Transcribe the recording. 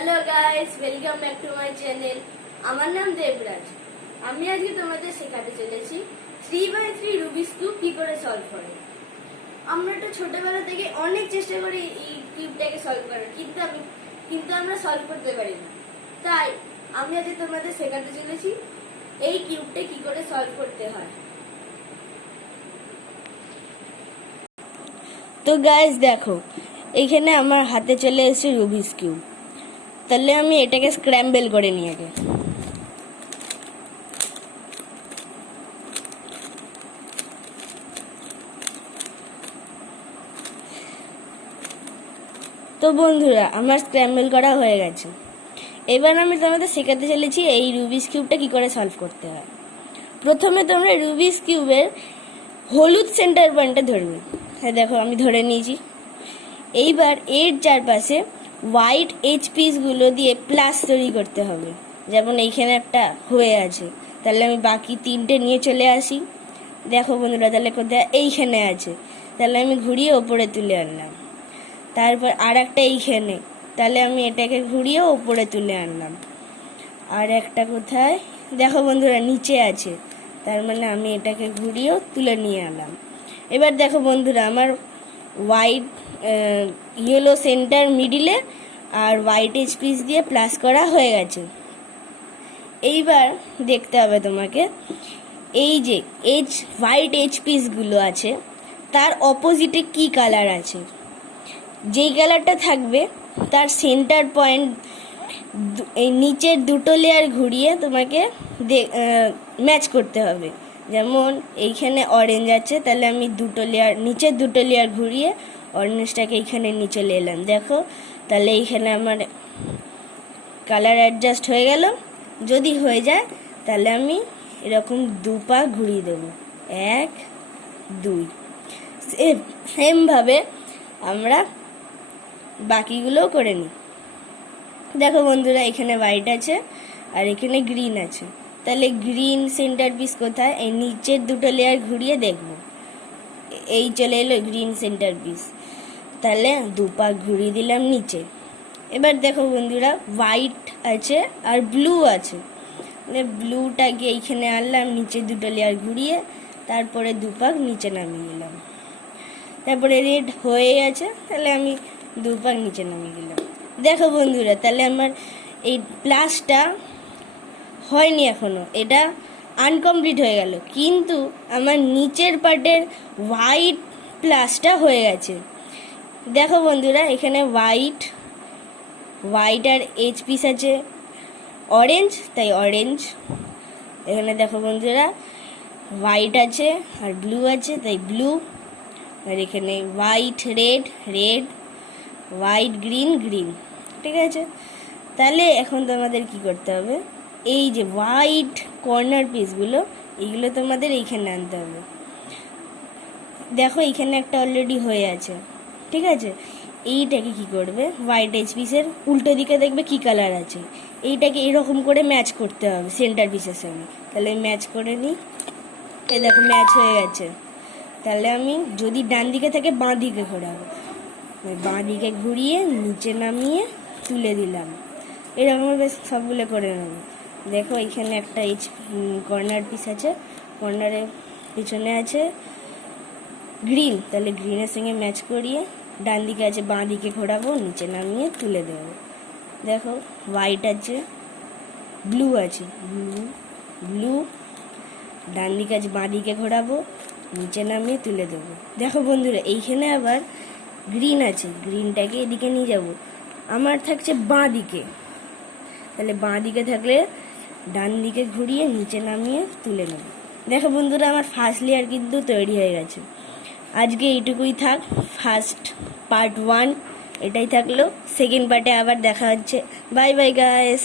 Hello guys, welcome back to my channel. আমার নাম দেবরাজ। আমি আজকে তোমাদের শেখাতে চলেছি 3x3 রুবিক্স কিউব কি করে সলভ করে। আমরা তো ছোটবেলা থেকে অনেক চেষ্টা করি এই কিউবটাকে সলভ করার, কিন্তু আমরা সলভ করতে পারি না। তাই আমি আজকে তোমাদের শেখাতে চলেছি এই কিউবটা কি করে সলভ করতে হয়। তো গাইস দেখো, এইখানে আমার হাতে চলে এসেছে রুবিক্স কিউব। তাহলে আমি এটাকে স্ক্র্যাম্বল করে নিই আগে। তো বন্ধুরা, আমার স্ক্র্যাম্বল করা হয়ে গেছে। এবার আমি তোমাদের শেখাতে চলেছি এই রুবিক্স কিউবটা কি করে সলভ করতে হয়। প্রথমে তোমরা রুবিক্স কিউবের হলুদ সেন্টার পয়েন্টটা ধরবে। হ্যাঁ দেখো, আমি ধরে নিয়েছি। এইবার এর চারপাশে হোয়াইট এইচ পিসগুলো দিয়ে প্লাস তৈরি করতে হবে। যেমন এইখানে একটা হয়ে আছে, তাহলে আমি বাকি তিনটে নিয়ে চলে আসি। দেখো বন্ধুরা, তাহলে কোথায় এইখানে আছে, তাহলে আমি ঘুরিয়ে ওপরে তুলে আনলাম। তারপর আর একটা এইখানে, তাহলে আমি এটাকে ঘুরিয়ে ওপরে তুলে আনলাম। আর একটা কোথায় দেখো বন্ধুরা, নিচে আছে, তার মানে আমি এটাকে ঘুরিয়েও তুলে নিয়ে আনলাম। এবার দেখো বন্ধুরা, আমার হোয়াইট ইয়েলো সেন্টার মিডিলে আর হোয়াইট এইচ পিস দিয়ে প্লাস করা হয়ে গেছে। এইবার দেখতে হবে তোমাকে, এই যে হোয়াইট এইচ পিসগুলো আছে তার অপোজিটে কি কালার আছে। যেই কালারটা থাকবে তার সেন্টার পয়েন্ট এই নিচের দুটো লেয়ার ঘুরিয়ে তোমাকে ম্যাচ করতে হবে। যেমন এইখানে অরেঞ্জ আছে, তাহলে আমি নিচের দুটো লেয়ার ঘুরিয়ে অরেঞ্জটাকে এইখানে নিয়ে চলে এলাম। দেখো, তাহলে এইখানে আমার কালার অ্যাডজাস্ট হয়ে গেল। যদি হয়ে যায় তাহলে আমি এরকম দুপা ঘুরিয়ে দেবো, 1 2। সেমভাবে আমরা বাকিগুলোও করে নিই। দেখো বন্ধুরা, এখানে হোয়াইট আছে আর এখানে গ্রিন আছে, তাহলে গ্রিন সেন্টার পিস কোথায়, এই নিচের দুটো লেয়ার ঘুরিয়ে দেখব, এই চলে এলো গ্রিন সেন্টার পিস। তাহলে দুপা ঘুরিয়ে দিলাম নিচে। এবার দেখো বন্ধুরা, হোয়াইট আছে আর ব্লু আছে, মানে ব্লুটাকে এইখানে আনলাম, নিচে দুটো লেয়ার ঘুরিয়ে, তারপরে দুপাক নিচে নামিয়ে দিলাম। তারপরে রেড হয়ে আছে, তাহলে আমি দুপাক নিচে নামিয়ে দিলাম। দেখো বন্ধুরা, তাহলে আমার এই প্লাসটা হয়নি এখনো, এটা আনকমপ্লিট হয়ে গেল, কিন্তু আমার নিচের পার্টের হোয়াইট প্লাসটা হয়ে গেছে। দেখো বন্ধুরা, এখানে হোয়াইট আর এইচ পিস আছে অরেঞ্জ, তাই অরেঞ্জ। এখানে দেখো বন্ধুরা, হোয়াইট আছে আর ব্লু আছে, তাই ব্লু। আর এখানে হোয়াইট রেড, হোয়াইট গ্রিন, ঠিক আছে। তাহলে এখন তোমাদের কি করতে হবে, এই যে হোয়াইট কর্নার পিসগুলো, এইগুলো তোমাদের এইখানে আনতে হবে। দেখো, এইখানে একটা অলরেডি হয়ে আছে, ঠিক আছে। এইটাকে কি করবে, হোয়াইট এইচ পিসের উল্টো দিকে দেখবে কি কালার আছে, এইটাকে এরকম করে ম্যাচ করতে হবে সেন্টার পিসের সঙ্গে। তাহলে ম্যাচ করে নিই, এই দেখো ম্যাচ হয়ে গেছে। তাহলে আমি যদি ডান দিকে থাকে বাঁ দিকে ঘোরাবো, বাঁ দিকে ঘুরিয়ে নিচে নামিয়ে তুলে দিলাম। এরকম বেশ সবগুলো করে নেব। দেখো, এইখানে একটা কর্নার পিস আছে, কর্নারের পিছনে আছে গ্রিন, তাহলে গ্রিনের সঙ্গে ম্যাচ করিয়ে ডান দিকে আছে, বাঁ দিকে ঘোরাবো, নিচে নামিয়ে তুলে দেবো। দেখো, হোয়াইট আছে, ব্লু আছে, ব্লু ডান দিকে আছে, বাঁ দিকে ঘোরাবো, নিচে নামিয়ে তুলে দেবো। দেখো বন্ধুরা, এইখানে আবার গ্রিন আছে, গ্রিনটাকে এদিকে নিয়ে যাব, আমার থাকছে বাঁ দিকে, তাহলে বাঁ দিকে থাকলে ডান দিকে ঘুরিয়ে নিচে নামিয়ে তুলে নেব। দেখো বন্ধুরা, আমার ফার্স্ট লেয়ার কিন্তু তৈরি হয়ে গেছে। আজকে এইটুকুই থাক, ফার্স্ট পার্ট 1 এটাই থাকলো। সেকেন্ড পার্টে আবার দেখা হচ্ছে। Bye bye guys.